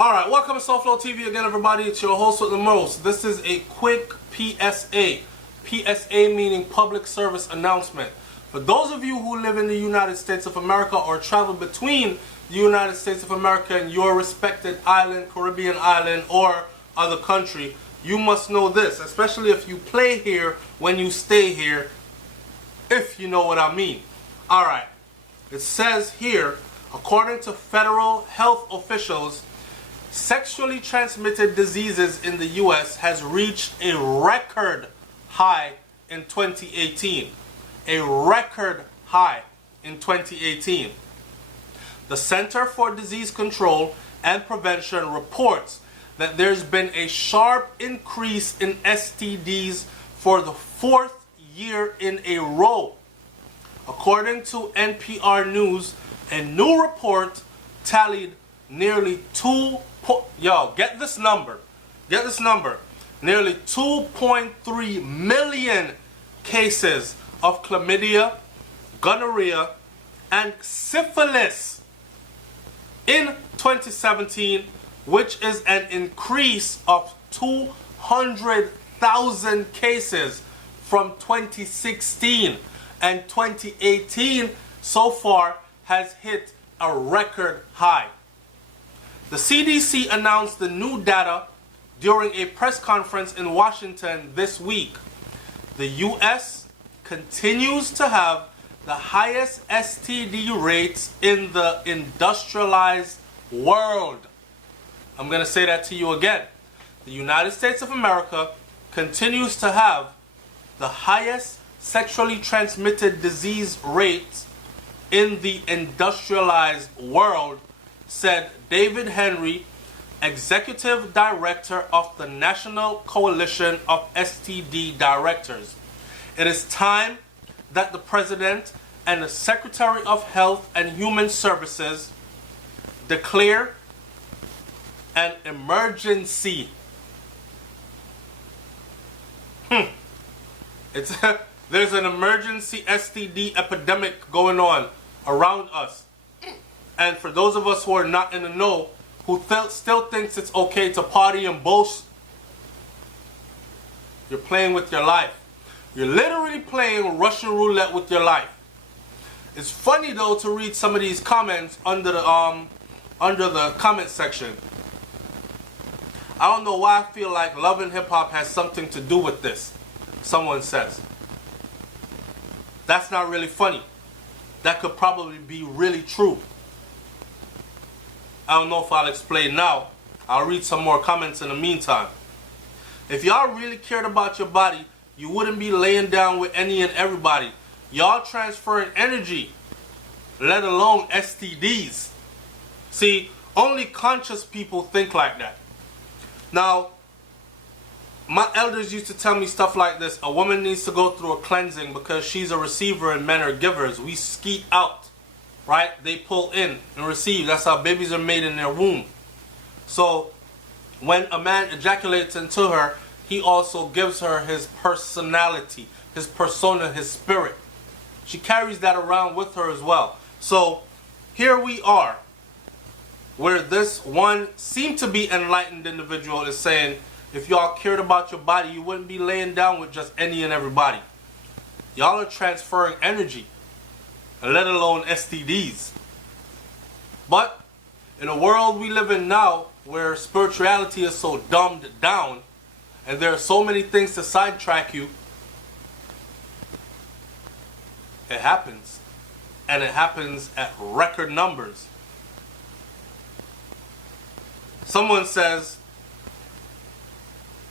Alright, welcome to SouFLoTV again, everybody. It's your host with the most. This is a quick PSA. PSA meaning public service announcement. For those of you who live in the United States of America or travel between the United States of America and your respected island, Caribbean island, or other country, you must know this, especially if you play here when you stay here, if you know what I mean. Alright, it says here, according to federal health officials, sexually transmitted diseases in the U.S. has reached a record high in 2018. A record high in 2018. The Center for Disease Control and Prevention reports that there's been a sharp increase in STDs for the fourth year in a row. According to NPR News, a new report tallied nearly get this number. Nearly 2.3 million cases of chlamydia, gonorrhea, and syphilis in 2017, which is an increase of 200,000 cases from 2016. And 2018 so far has hit a record high. The CDC announced the new data during a press conference in Washington this week. The U.S. continues to have the highest STD rates in the industrialized world. I'm going to say that to you again. The United States of America continues to have the highest sexually transmitted disease rates in the industrialized world, said David Henry, Executive Director of the National Coalition of STD Directors. It is time that the President and the Secretary of Health and Human Services declare an emergency. There's an emergency STD epidemic going on around us. And for those of us who are not in the know, who still thinks it's okay to party and boast, you're playing with your life. You're literally playing Russian roulette with your life. It's funny though to read some of these comments under the comment section. I don't know why I feel like Love and Hip Hop has something to do with this. Someone says. That's not really funny. That could probably be really true. I don't know if I'll explain now. I'll read some more comments in the meantime. If y'all really cared about your body, you wouldn't be laying down with any and everybody. Y'all transferring energy, let alone STDs. See, only conscious people think like that. Now, my elders used to tell me stuff like this. A woman needs to go through a cleansing because she's a receiver and men are givers. We skeet out. Right? They pull in and receive. That's how babies are made in their womb. So when a man ejaculates into her, he also gives her his personality, his persona, his spirit. She carries that around with her as well. So here we are, where this one seemed to be enlightened individual is saying, if y'all cared about your body, you wouldn't be laying down with just any and everybody. Y'all are transferring energy, let alone STDs. But in a world we live in now where spirituality is so dumbed down and there are so many things to sidetrack you, it happens. And it happens at record numbers. Someone says,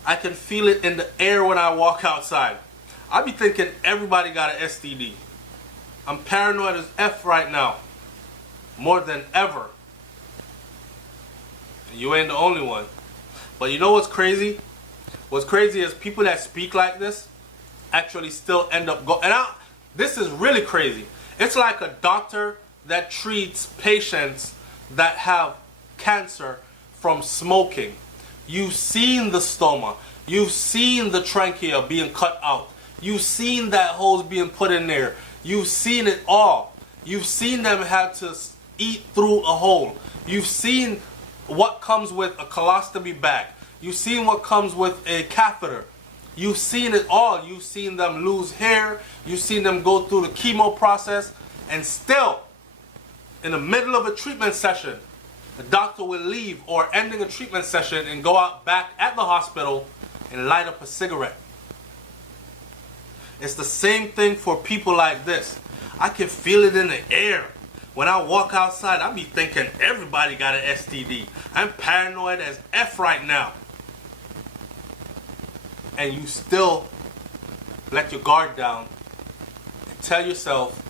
I can feel it in the air when I walk outside. I be thinking everybody got an STD. I'm paranoid as F right now. More than ever. You ain't the only one. But you know what's crazy? What's crazy is people that speak like this actually still end up going. This is really crazy. It's like a doctor that treats patients that have cancer from smoking. You've seen the stoma. You've seen the trachea being cut out. You've seen that hose being put in there. You've seen it all. You've seen them have to eat through a hole. You've seen what comes with a colostomy bag. You've seen what comes with a catheter. You've seen it all. You've seen them lose hair. You've seen them go through the chemo process. And still, in the middle of a treatment session, the doctor will leave or ending a treatment session and go out back at the hospital and light up a cigarette. It's the same thing for people like this. I can feel it in the air. When I walk outside, I be thinking everybody got an STD. I'm paranoid as F right now. And you still let your guard down and tell yourself,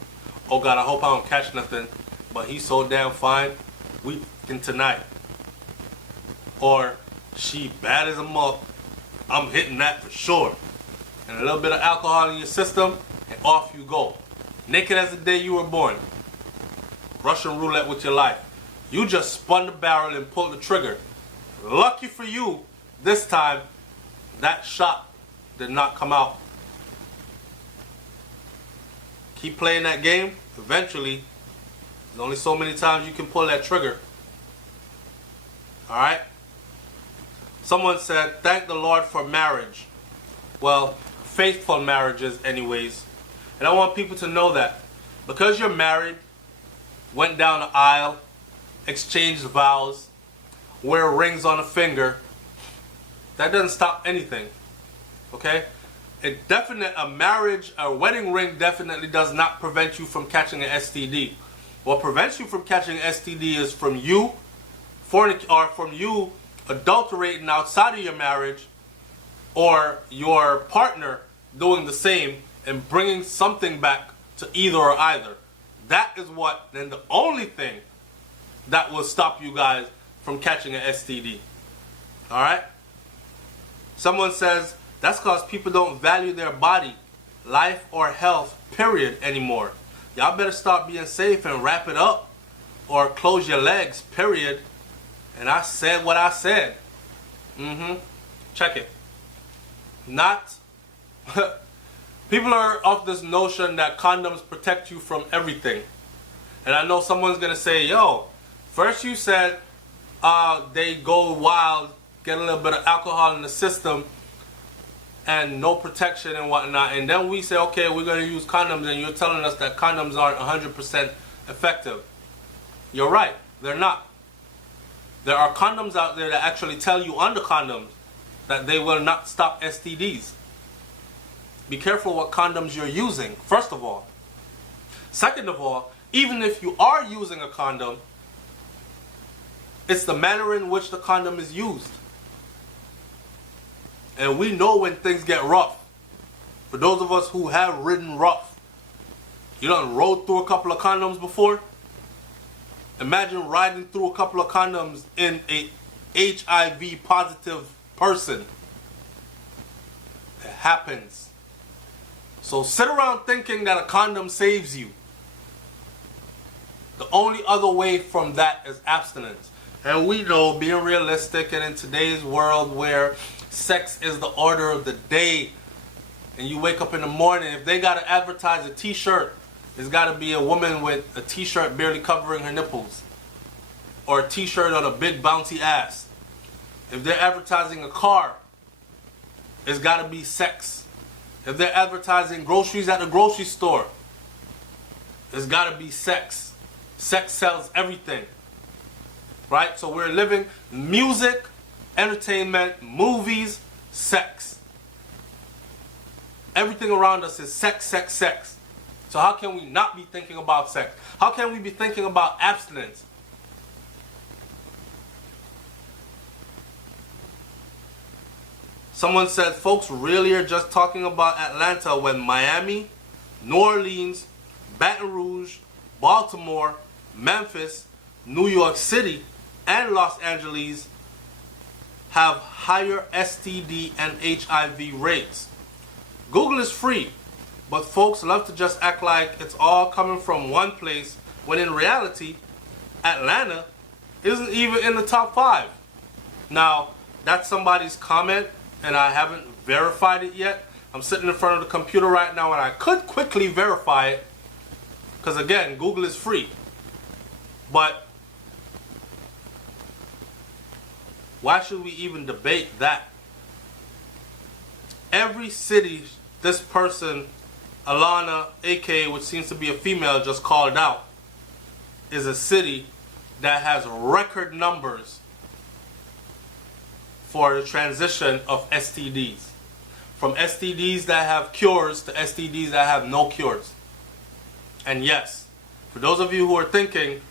oh God, I hope I don't catch nothing, but he's so damn fine, we can tonight. Or she bad as a muck, I'm hitting that for sure. And a little bit of alcohol in your system, and off you go. Naked as the day you were born. Russian roulette with your life. You just spun the barrel and pulled the trigger. Lucky for you, this time, that shot did not come out. Keep playing that game. Eventually, there's only so many times you can pull that trigger. Alright? Someone said, thank the Lord for marriage. Well, faithful marriages anyways. And I want people to know that. Because you're married, went down the aisle, exchanged vows, wear rings on a finger, that doesn't stop anything. Okay? A marriage, a wedding ring definitely does not prevent you from catching an STD. What prevents you from catching an STD is from you adulterating outside of your marriage, or your partner doing the same and bringing something back to either or either. That is what, then the only thing that will stop you guys from catching an STD. Alright? Someone says, that's because people don't value their body, life, or health, period, anymore. Y'all better start being safe and wrap it up. Or close your legs, period. And I said what I said. Check it. Not... People are of this notion that condoms protect you from everything. And I know someone's going to say, yo, first you said they go wild, get a little bit of alcohol in the system, and no protection and whatnot. And then we say, okay, we're going to use condoms, and you're telling us that condoms aren't 100% effective. You're right. They're not. There are condoms out there that actually tell you on the condoms that they will not stop STDs. Be careful what condoms you're using, first of all. Second of all, even if you are using a condom, it's the manner in which the condom is used. And we know when things get rough. For those of us who have ridden rough, you done rode through a couple of condoms before? Imagine riding through a couple of condoms in a HIV positive person. It happens. So sit around thinking that a condom saves you. The only other way from that is abstinence. And we know, being realistic, and in today's world where sex is the order of the day, and you wake up in the morning, if they gotta advertise a t-shirt, it's gotta be a woman with a t-shirt barely covering her nipples, or a t-shirt on a big bouncy ass. If they're advertising a car, it's gotta be sex. If they're advertising groceries at the grocery store, it's gotta be sex. Sex sells everything. Right? So we're living music, entertainment, movies, sex. Everything around us is sex, sex, sex. So how can we not be thinking about sex? How can we be thinking about abstinence? Someone said, folks really are just talking about Atlanta when Miami, New Orleans, Baton Rouge, Baltimore, Memphis, New York City, and Los Angeles have higher STD and HIV rates. Google is free, but folks love to just act like it's all coming from one place, when in reality, Atlanta isn't even in the top 5. Now, that's somebody's comment, and I haven't verified it yet. I'm sitting in front of the computer right now, and I could quickly verify it, because again, Google is free. But Why should we even debate that? Every city this person, Alana, aka which seems to be a female, just called out, is a city that has record numbers for the transition of STDs. From STDs that have cures to STDs that have no cures. And yes, for those of you who are thinking,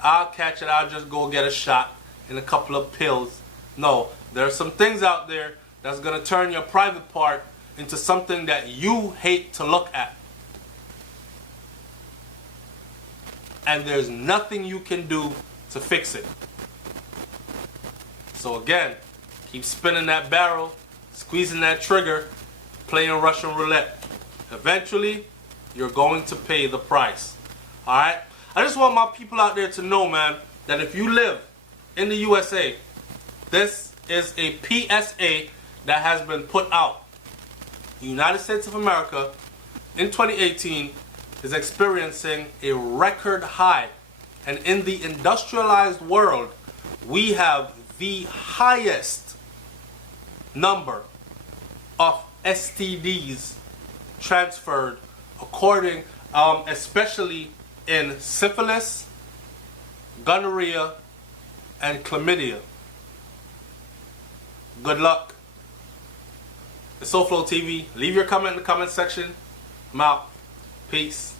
I'll catch it, I'll just go get a shot and a couple of pills. No, there are some things out there that's going to turn your private part into something that you hate to look at. And there's nothing you can do to fix it. So again, keep spinning that barrel, squeezing that trigger, playing Russian roulette. Eventually, you're going to pay the price. Alright? I just want my people out there to know, man, that if you live in the USA, this is a PSA that has been put out. The United States of America in 2018 is experiencing a record high. And in the industrialized world, we have the highest number of STDs transferred, according, especially in syphilis, gonorrhea, and chlamydia. Good luck. It's SouFLoTV. Leave your comment in the comment section. I'm out. Peace.